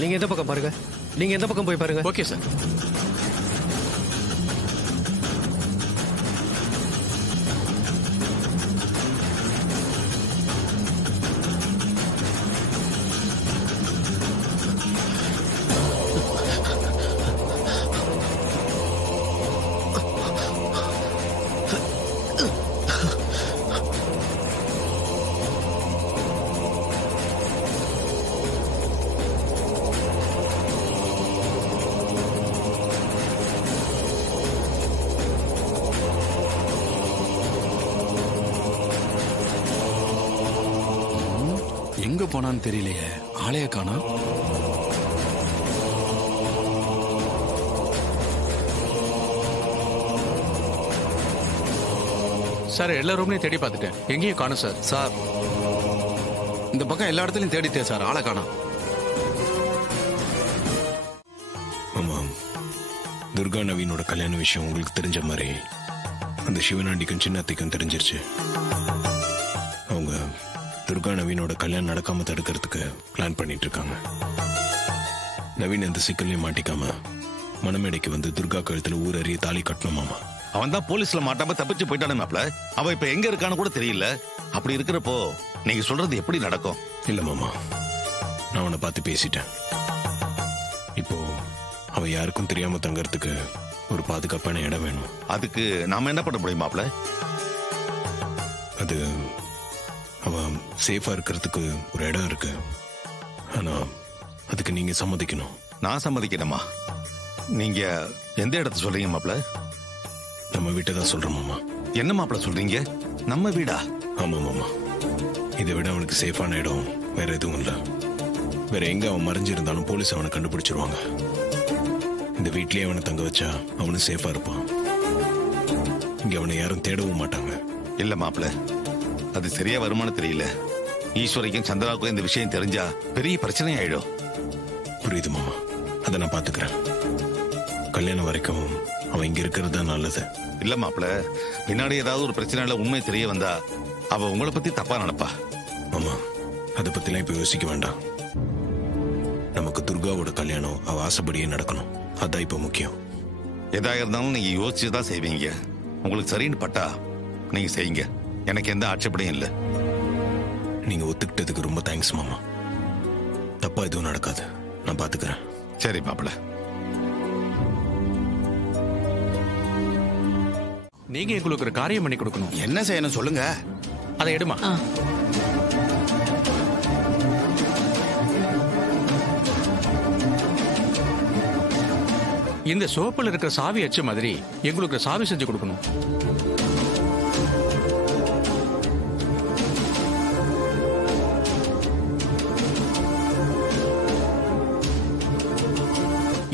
நீங்க எந்த பக்கம் பாருங்க. நீங்க எந்த பக்கம் போய் பாருங்க. Okay sir. எங்க போனான்னு தெரியலையே, ஆளைய காணோம். சார் எல்லா ரூம்லையும் தேடி பார்த்துட்டேன், எங்கேயும் காணும் சார். சார் இந்த பக்கம் எல்லா இடத்துலயும் தேடிட்டேன் சார், ஆளை காணோம். ஆமாம், துர்கா நவீனோட கல்யாண விஷயம் உங்களுக்கு தெரிஞ்ச மாதிரி அந்த சிவனாண்டிக்கும் சின்னத்திக்கும் தெரிஞ்சிருச்சு. அவங்க துர்கா நவீனோட கல்யாணம் நடக்காம தடுக்கிறதுக்கு பிளான் பண்ணிட்டு இருக்காங்க. நவீன் எந்த சிக்கல்லையும் மாட்டிக்காம மணமேடைக்கு வந்து துர்கா கழுத்துல ஊரறிய தாலி கட்டணுமாமா. அவன் தான் போலீஸ்ல மாட்டாம தப்பிச்சு போயிட்டானே மாப்ள. அவ இப்ப எங்க இருக்கான்னு கூட தெரியல. அப்படி இருக்கிறப்போ நீங்க சொல்றது எப்படி நடக்கும்? இல்ல மாமா, நான் அவனை பார்த்து பேசிட்டேன். இப்போ அவ யாருக்கும் தெரியாம தங்கறதுக்கு ஒரு பாதுகாப்பான இடம் வேணும். அதுக்கு நாம என்ன பண்ண முடியும் மாப்ள? அது அவ சேஃபா இருக்கிறதுக்கு ஒரு இடம் இருக்கு. ஆனா அதுக்கு நீங்க சம்மதிக்கணும். நான் சம்மதிக்கணுமா? நீங்க எந்த இடத்த சொல்றீங்க மாப்ள? நம்ம வீட்டை தான் சொல்றோம் மாமா. என்ன மாப்ள சொல்றீங்க? நம்ம வீடா? ஆமா மாமா, இதை விட அவனுக்கு சேஃபான இடம் வேற எதுவும் இல்ல. வேற எங்க அவன் மறைஞ்சிருந்தாலும் போலீஸ் அவனை கண்டுபிடிச்சிருவாங்க. இந்த வீட்லயே அவனை தங்க வச்சா அவனும் சேஃபா இருப்பான். இங்க அவனை யாரும் தேடவும் மாட்டாங்க. இல்ல மாப்ள, அது சரியா வருமானு தெரியல. ஈஸ்வரிக்கும் சந்திராவுக்கும் இந்த விஷயம் தெரிஞ்சா பெரிய பிரச்சனை ஆயிடும். புரியுது மாமா, அதை நான் பாத்துக்கிறேன். கல்யாணம் வரைக்கும் அவன் இங்க இருக்கிறது தான் நல்லது. இல்ல மாப்ள, பின்னாடி ஏதாவது ஒரு பிரச்சனைல உண்மை தெரிய வந்தா அவ உங்களை பத்தி தப்பா நினைப்பா. ஆமா, அதை பத்திலாம் இப்ப யோசிக்க வேண்டாம். நமக்கு துர்காவோட கல்யாணம் அவ ஆசைப்படியே நடக்கணும். அதான் இப்ப முக்கியம். எதா இருந்தாலும் நீங்க யோசிச்சுதான் செய்வீங்க. உங்களுக்கு சரின்னு பட்டா நீங்க செய்யுங்க. எனக்கு எந்த ஆட்சேபனையும் இல்ல. நீங்க ஒத்துக்கிட்டதுக்கு ரொம்ப தேங்க்ஸ் மாமா. தப்பா எதுவும் நடக்காது, நான் பாத்துக்கிறேன். சரி மாப்பிள்ள. நீங்க எங்களுக்கு ஒரு காரியம் பண்ணி கொடுக்கணும். என்ன செய்யணும் சொல்லுங்க. அதை எடுமா. இந்த சோப்புல இருக்கிற சாவி அச்சு மாதிரி எங்களுக்கு சாவி செஞ்சு கொடுக்கணும்.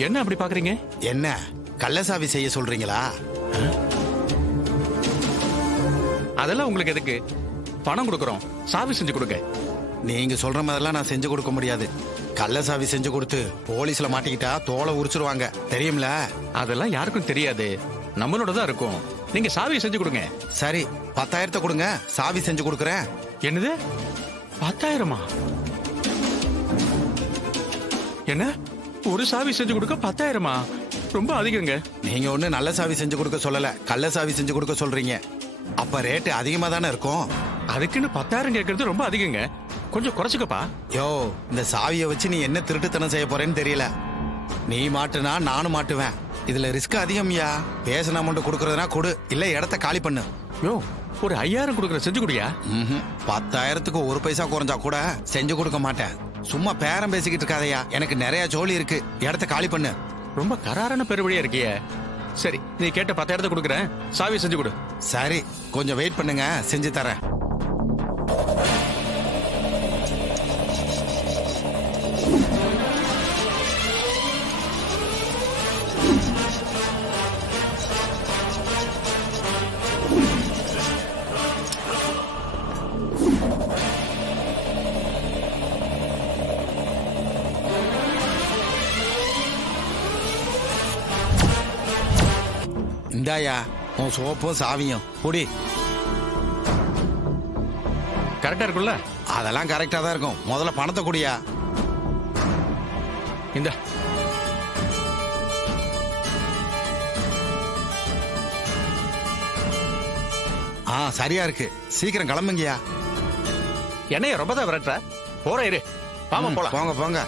என்ன அப்படி பாக்குறீங்க? என்ன கள்ளசாவி செய்ய சொல்றீங்களா? அதெல்லாம் உங்களுக்கு எதுக்கு? பணம் கொடுக்கறோம், சாவி செஞ்சு கொடுங்க. நீங்க சொல்ற மாதிரிலாம் நான் செஞ்சு கொடுக்க முடியாது. கள்ளசாவி செஞ்சு கொடுத்து போலீஸ்ல மாட்டிக்கிட்டா தோலை உரிச்சிருவாங்க, தெரியும்ல? அதெல்லாம் யாருக்கும் தெரியாது, நம்மளோட தான் இருக்கும். நீங்க சாவியை செஞ்சு கொடுங்க. சரி, 10,000 கொடுங்க, சாவி செஞ்சு கொடுக்கறேன். என்னது 10,000? என்ன ஒரு சாவி செஞ்சு கொடுக்க 10,000? ரொம்ப அதிகங்க. நீங்க ஒண்ணு நல்ல சாவி செஞ்சு கொடுக்க சொல்லல, கள்ள சாவி செஞ்சு கொடுக்க சொல்றீங்க. அப்ப ரேட்டு அதிகமா தானே இருக்கும். அதுக்குன்னு 10,000 கேட்கறது ரொம்ப அதிகங்க, கொஞ்சம் குறைச்சுக்கப்பா. யோ, இந்த சாவியை வச்சு நீ என்ன திருட்டுத்தனம் செய்ய போறேன்னு தெரியல. நீ மாட்டுனா நானும் மாட்டுவேன். இதுல ரிஸ்க் அதிகம்யா. பேசின அமௌண்ட் கொடுக்கறதுனா கொடு, இல்ல இடத்த காலி பண்ணு. யோ, ஒரு 5,000 கொடுக்கற செஞ்சு குடியா? 10,000க்கு ஒரு பைசா குறைஞ்சா கூட செஞ்சு கொடுக்க மாட்டேன். சும்மா பேரம் பேசிக்கிட்டு இருக்காதையா, எனக்கு நிறைய ஜோலி இருக்கு, இடத்த காலி பண்ணு. ரொம்ப கராரான பெருவழியா இருக்கிய. சரி, நீ கேட்ட 10,000 கொடுக்கறேன், சாவி செஞ்சு கொடு. சரி, கொஞ்சம் வெயிட் பண்ணுங்க, செஞ்சு தரேன். இந்தாயா உன் சோப்பும் சாவியும் குடி. கரெக்டா இருக்குல்ல? அதெல்லாம் கரெக்டா தான் இருக்கும். முதல்ல பணத்தை குடியா. இந்த சரியா இருக்கு, சீக்கிரம் கிளம்புங்கயா. என்னைய ரொம்ப தான் விரட்டுற. போற இரு, வாமா போலாம். போங்க போங்க.